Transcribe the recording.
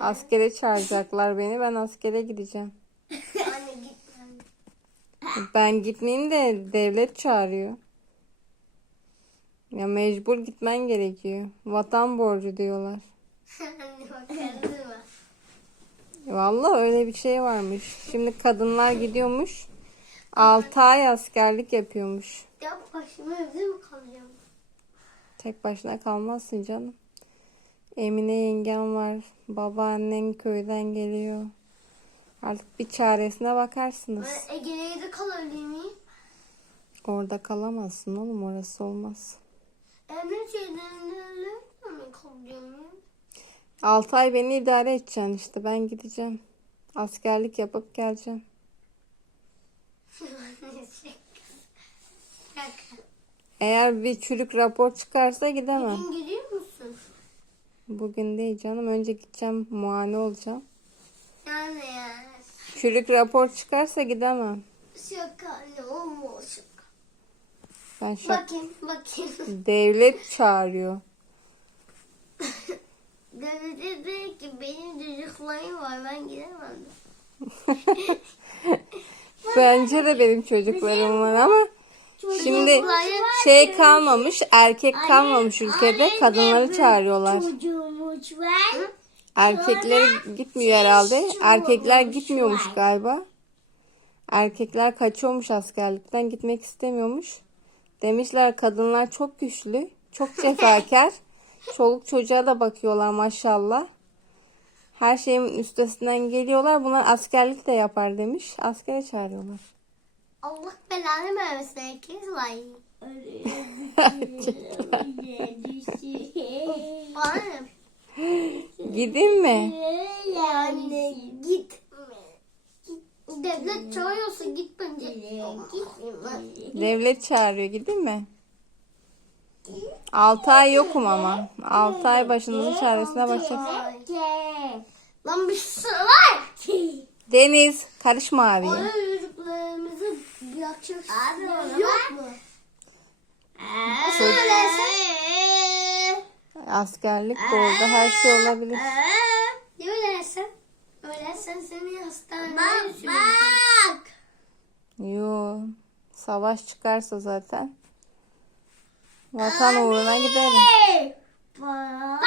Askere çağıracaklar beni. Ben askere gideceğim. Anne gitmem. Ben gitmeyeyim de devlet çağırıyor. Ya mecbur gitmen gerekiyor. Vatan borcu diyorlar. Vallahi öyle bir şey varmış. Şimdi kadınlar gidiyormuş. 6 ay askerlik yapıyormuş. Ya başıma evde mi kalacağım? Tek başına kalmazsın canım. Emine yengem var. Babaannen köyden geliyor. Artık bir çaresine bakarsınız. Ben Ege'ye de kalabilir miyim? Orada kalamazsın oğlum orası olmaz. Emre şeylerinde mi kalacağım? 6 ay beni idare edeceksin işte ben gideceğim. Askerlik yapıp geleceğim. Eğer bir çürük rapor çıkarsa gidemem. Bugün gidiyor? Bugün değil canım. Önce gideceğim muayene olacağım. Yani ya. Çürük rapor çıkarsa gidemem. Şaka ne olmuş? Ben şak Bakayım bakayım. devlet çağırıyor. Devlete dedi ki benim çocuklarım var ben gidemem. Bence de benim çocuklarım var ama şimdi şey kalmamış, erkek kalmamış ülkede. Kadınları çağırıyorlar. Çocuğumuz var. Erkekleri gitmiyor herhalde. Erkekler gitmiyormuş galiba. Erkekler kaçıyormuş askerlikten gitmek istemiyormuş. Demişler kadınlar çok güçlü, çok cefakar. Çoluk çocuğa da bakıyorlar maşallah. Her şeyin üstesinden geliyorlar. Bunlar askerlik de yapar demiş. Askere çağırıyorlar. Allah belanı vermesin herkes var. Bana ne? Gideyim mi? Yani git. Devlet çağırıyorsa git bence. Devlet çağırıyor. Gideyim mi? 6 ay yokum ama. 6 ay başınızın çaresine bakacağız. Lan bir var. Deniz karışma. Orada çocuklarımızı Yok mu? Söylersen. Askerlik de orada her şey olabilir. Ne ölersen? Ölersen seni hastaneye bak, bak. Yo. Savaş çıkarsa zaten. Vatan uğruna giderim. Bak.